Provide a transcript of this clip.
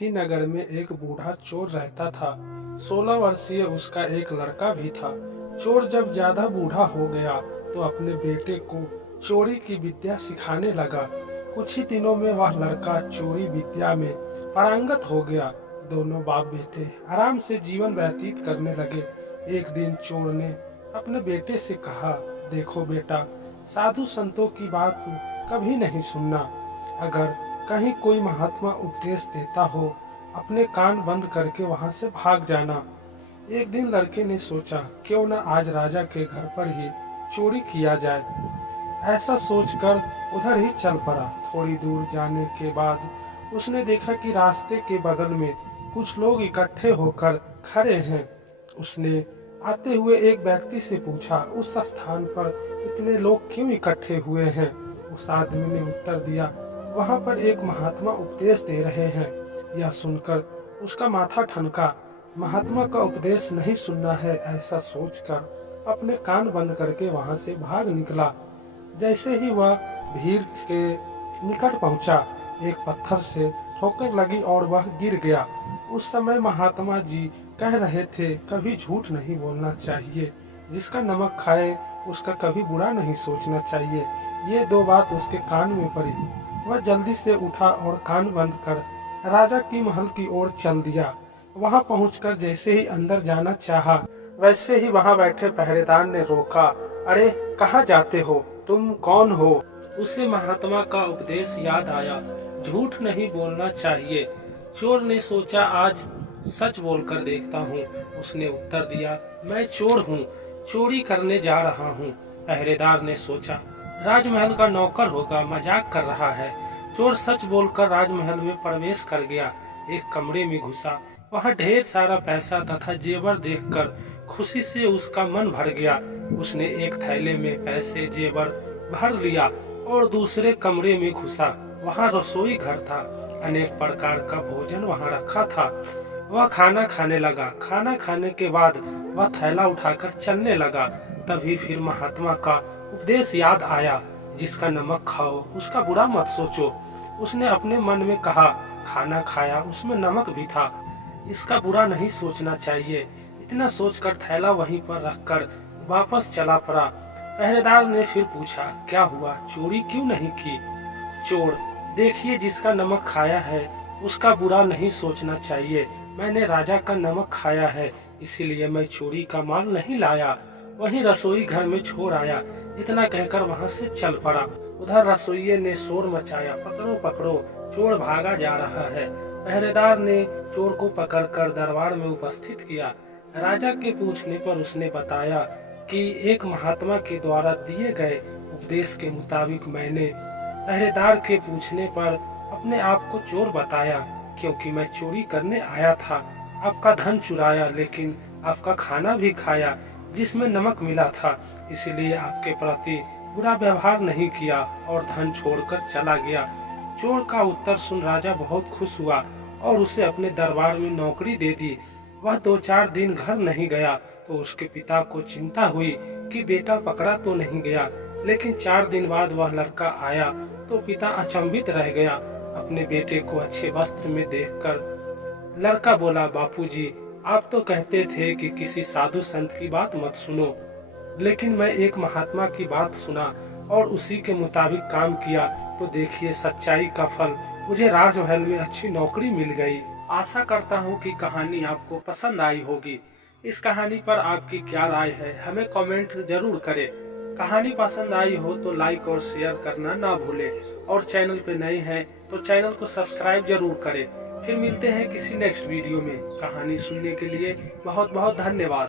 किसी नगर में एक बूढ़ा चोर रहता था। 16 वर्षीय उसका एक लड़का भी था। चोर जब ज्यादा बूढ़ा हो गया तो अपने बेटे को चोरी की विद्या सिखाने लगा। कुछ ही दिनों में वह लड़का चोरी विद्या में पारंगत हो गया। दोनों बाप बेटे आराम से जीवन व्यतीत करने लगे। एक दिन चोर ने अपने बेटे से कहा, देखो बेटा, साधु संतों की बात कभी नहीं सुनना। अगर कहीं कोई महात्मा उपदेश देता हो, अपने कान बंद करके वहां से भाग जाना। एक दिन लड़के ने सोचा, क्यों न आज राजा के घर पर ही चोरी किया जाए। ऐसा सोचकर उधर ही चल पड़ा। थोड़ी दूर जाने के बाद उसने देखा कि रास्ते के बगल में कुछ लोग इकट्ठे होकर खड़े हैं। उसने आते हुए एक व्यक्ति से पूछा, उस स्थान पर इतने लोग क्यों इकट्ठे हुए हैं? उस आदमी ने उत्तर दिया, वहाँ पर एक महात्मा उपदेश दे रहे हैं। यह सुनकर उसका माथा ठनका। महात्मा का उपदेश नहीं सुनना है, ऐसा सोचकर अपने कान बंद करके वहाँ से भाग निकला। जैसे ही वह भीड़ के निकट पहुंचा, एक पत्थर से ठोकर लगी और वह गिर गया। उस समय महात्मा जी कह रहे थे, कभी झूठ नहीं बोलना चाहिए, जिसका नमक खाए उसका कभी बुरा नहीं सोचना चाहिए। ये दो बात उसके कान में पड़ी। वह जल्दी से उठा और कान बंद कर राजा की महल की ओर चल दिया। वहां पहुंचकर जैसे ही अंदर जाना चाहा, वैसे ही वहां बैठे पहरेदार ने रोका। अरे, कहाँ जाते हो? तुम कौन हो? उसे महात्मा का उपदेश याद आया, झूठ नहीं बोलना चाहिए। चोर ने सोचा, आज सच बोलकर देखता हूँ। उसने उत्तर दिया, मैं चोर हूँ, चोरी करने जा रहा हूँ। पहरेदार ने सोचा, राजमहल का नौकर होगा, मजाक कर रहा है। चोर सच बोलकर राजमहल में प्रवेश कर गया। एक कमरे में घुसा। वहाँ ढेर सारा पैसा तथा जेवर देखकर खुशी से उसका मन भर गया। उसने एक थैले में पैसे जेवर भर लिया और दूसरे कमरे में घुसा। वहाँ रसोई घर था। अनेक प्रकार का भोजन वहाँ रखा था। वह खाना खाने लगा। खाना खाने के बाद वह थैला उठाकर चलने लगा। तभी फिर महात्मा का उपदेश याद आया, जिसका नमक खाओ उसका बुरा मत सोचो। उसने अपने मन में कहा, खाना खाया उसमें नमक भी था, इसका बुरा नहीं सोचना चाहिए। इतना सोचकर थैला वहीं पर रखकर वापस चला पड़ा। पहरेदार ने फिर पूछा, क्या हुआ, चोरी क्यों नहीं की? चोर, देखिए, जिसका नमक खाया है उसका बुरा नहीं सोचना चाहिए। मैंने राजा का नमक खाया है, इसीलिए मैं चोरी का माल नहीं लाया। वहीं रसोई घर में छोड़ आया। इतना कहकर वहां से चल पड़ा। उधर रसोइये ने शोर मचाया, पकड़ो पकड़ो, चोर भागा जा रहा है। पहरेदार ने चोर को पकड़कर दरबार में उपस्थित किया। राजा के पूछने पर उसने बताया कि एक महात्मा के द्वारा दिए गए उपदेश के मुताबिक मैंने पहरेदार के पूछने पर अपने आप को चोर बताया, क्योंकि मैं चोरी करने आया था। आपका धन चुराया, लेकिन आपका खाना भी खाया जिसमें नमक मिला था। इसलिए आपके प्रति बुरा व्यवहार नहीं किया और धन छोड़कर चला गया। चोर का उत्तर सुन राजा बहुत खुश हुआ और उसे अपने दरबार में नौकरी दे दी। वह 2-4 दिन घर नहीं गया तो उसके पिता को चिंता हुई कि बेटा पकड़ा तो नहीं गया। लेकिन 4 दिन बाद वह लड़का आया तो पिता अचंभित रह गया। अपने बेटे को अच्छे वस्त्र में देखकर लड़का बोला, बापूजी, आप तो कहते थे कि किसी साधु संत की बात मत सुनो, लेकिन मैं एक महात्मा की बात सुना और उसी के मुताबिक काम किया, तो देखिए सच्चाई का फल, मुझे राजमहल में अच्छी नौकरी मिल गई। आशा करता हूँ कि कहानी आपको पसंद आई होगी। इस कहानी पर आपकी क्या राय है, हमें कमेंट जरूर करें। कहानी पसंद आई हो तो लाइक और शेयर करना ना भूलें, और चैनल पे नए हैं तो चैनल को सब्सक्राइब जरूर करें। फिर मिलते हैं किसी नेक्स्ट वीडियो में। कहानी सुनने के लिए बहुत बहुत धन्यवाद।